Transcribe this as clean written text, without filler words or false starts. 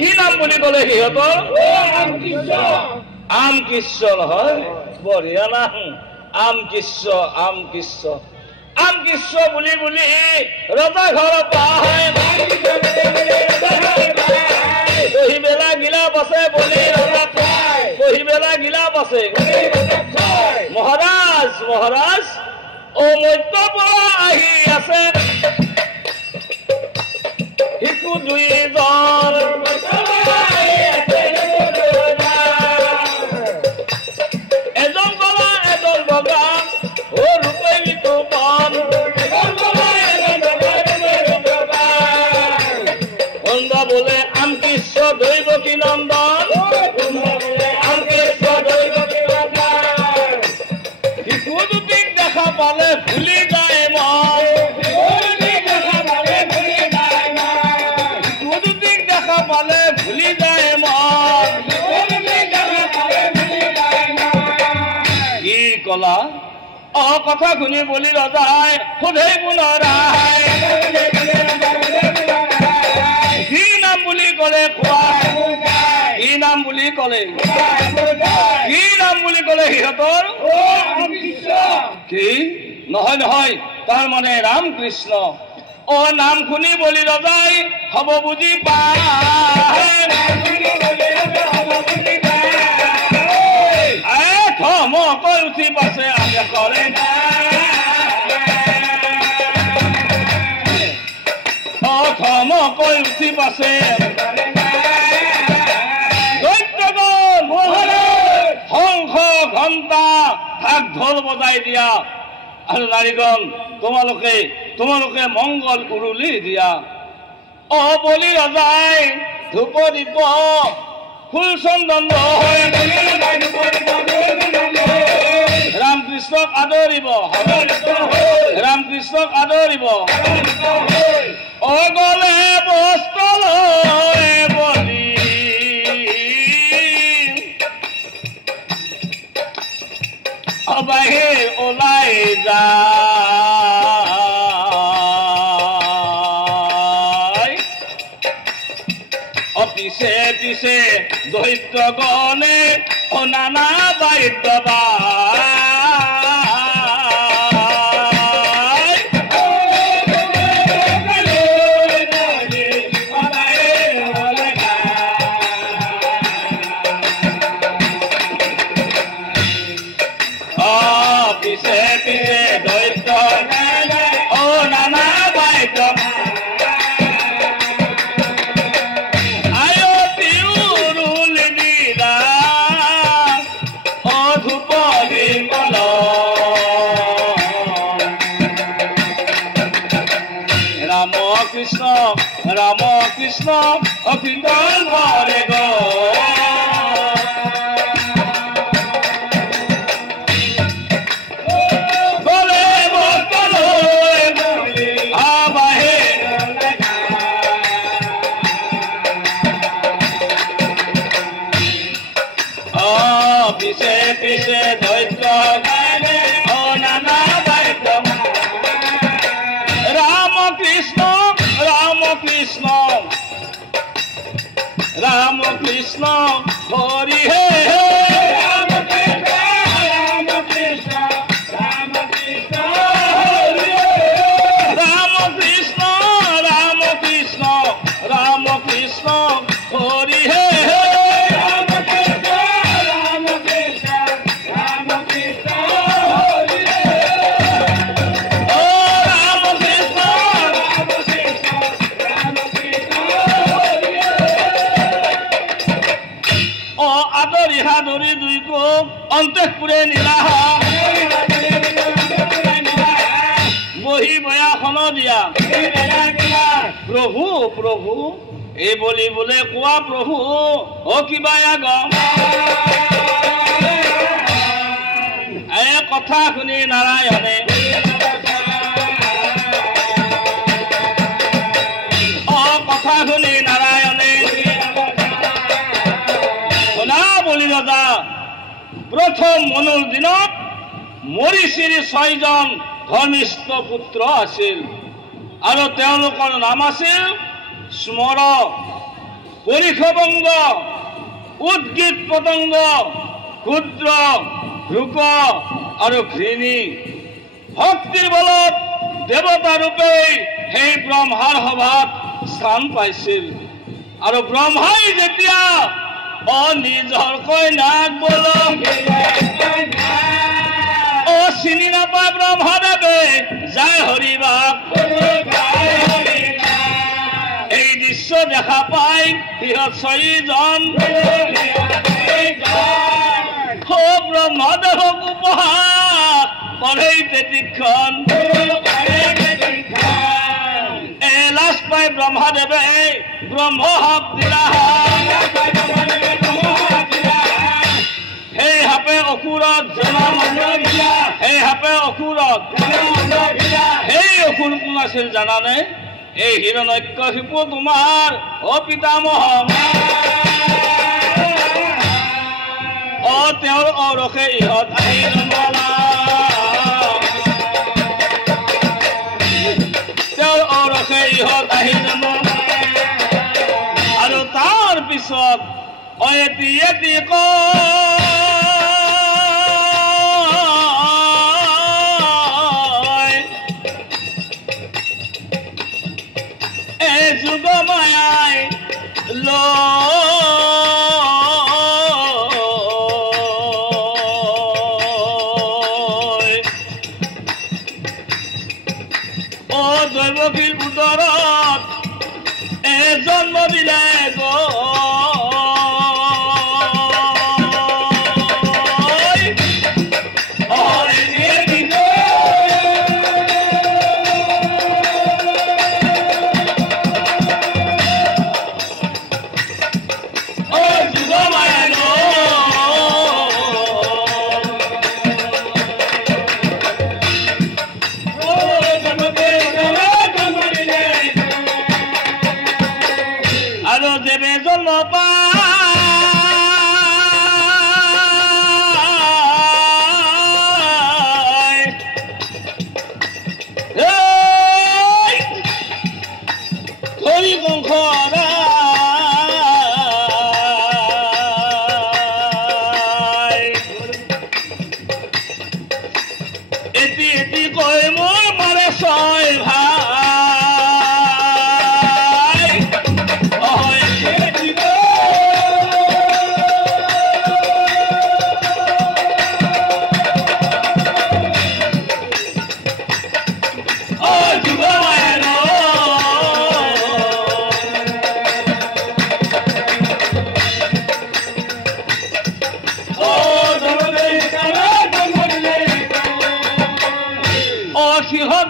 কি নাম বুলি ক'লে সিহঁতৰ আম কৃষ্ণ নহয় বঢ়িয়া নাম আম কৃষ্ণ আম কৃষ্ণ আম কৃষ্ণ বুলি বুলি ৰজা ঘৰ পায় কহি বেলা গিলাপ আছে বুলি ৰজা পায় কহি বেলা গিলাপ আছে মহাৰাজ মহাৰাজ অ মধ্য পৰা আহি আছে শিশু দুইজন এজন কলা এজন বগা ও ৰূপেলী তোপন বন্ধা বোলে আম কৃষ্ণ দৈব কি নন্দন আম কৃষ্ণ দৈব কি নন্দন শিশু দুটিক দেখা পালে ভুলি যায় মন পালে ভুলি যায় মন কি কলা অ কথা শুনি বলি ৰজাই সোধে পুনৰাই কি নাম বুলি ক'লে কোৱা কি নাম বুলি ক'লে কি নাম বুলি ক'লে সিহঁতৰ কি নহয় নহয় তাৰ মানে ৰাম কৃষ্ণ অ নাম শুনি বলি ৰজাই হব বুজি পায় কৈ উঠি পাছে আগে কৰে কৈ উঠি পাছে শংখ ঘণ্টা ঢাক ঢোল বজাই দিয়া আৰু নাৰীগণ তোমালোকে মংগল উৰুলি দিয়া অ বলি ৰজাই ধূপ দিব ফুল চন্দন ৰামকৃষ্ণক আদৰিব ৰামকৃষ্ণক আদৰিব অ গলে বস্ত্ৰ বলি বাহিৰ ওলাই যায় পিছে পিছে দৈত্যগণে নানা বাদ্য পিছে পিছে দৈত্য নানা বাদ্য কৃষ্ণ ৰাম কৃষ্ণ অভিতল ঘৰে গলে আবাহে পিছে পিছে দৈত্য নানা বাদ্য ৰাম কৃষ্ণ রাম কৃষ্ণ হরি হে রাম কৃষ্ণ রাম কৃষ্ণ হরি রাম কৃষ্ণ রাম কৃষ্ণ রাম কৃষ্ণ হরি হে হাদরি দুই কো অন্তঃপুরে নীলাহ বহি বয়াখন দিয়া প্ৰভু প্ৰভু এই বলি বোলে কোৱা প্ৰভু অ কিবা আগ কথা শুনি নাৰায়ণে কথা শুনি নাৰায়ণে বলি ৰজা প্ৰথম মনুৰ দিনত মৰিচিৰ 6জন ধৰ্মিষ্ঠ পুত্ৰ আছিল আৰু তেওঁলোকৰ নাম আছিল স্মৰ অৰিষবংগ উদ্গীত পতংগ ক্ষুদ্ৰ ৰোগ আৰু ঘৃণী ভক্তিৰ বলত দেৱতা ৰূপে সেই ব্ৰহ্মাৰ সভাত স্থান পাইছিল আৰু ব্ৰহ্মাই যেতিয়া নিজৰ কইনাক বলক চিনি নাপায় ব্ৰহ্মদেৱে যায় হৰিবাক এই দৃশ্য দেখা পাই সিহঁত চাৰিজন ব্ৰহ্মদেৱক উপহাস কৰে তেতিক্ষণ লাজ পাই ব্ৰহ্মদেৱে ব্ৰহ্মশাপ দিলা সেই সাপে অসুৰত সেই সাপে অসুৰত সেই অসুৰ কোন আছিল জানানে এই হিৰণ্যকশিপু তোমাৰ পিতামহ তেওঁৰ অৰসে ইহঁত আহি তেওঁৰ অৰসে ইহঁত আহি আৰু তাৰ পিছত এটি এটি যুগ মায়াই দৈৱকীৰ উদৰত জন্ম দিলে আৰু যেবে জন্ম পায় ধৰি বংশ এটি এটি কৈ মোৰ মাৰে ছয় ভাই সিহঁত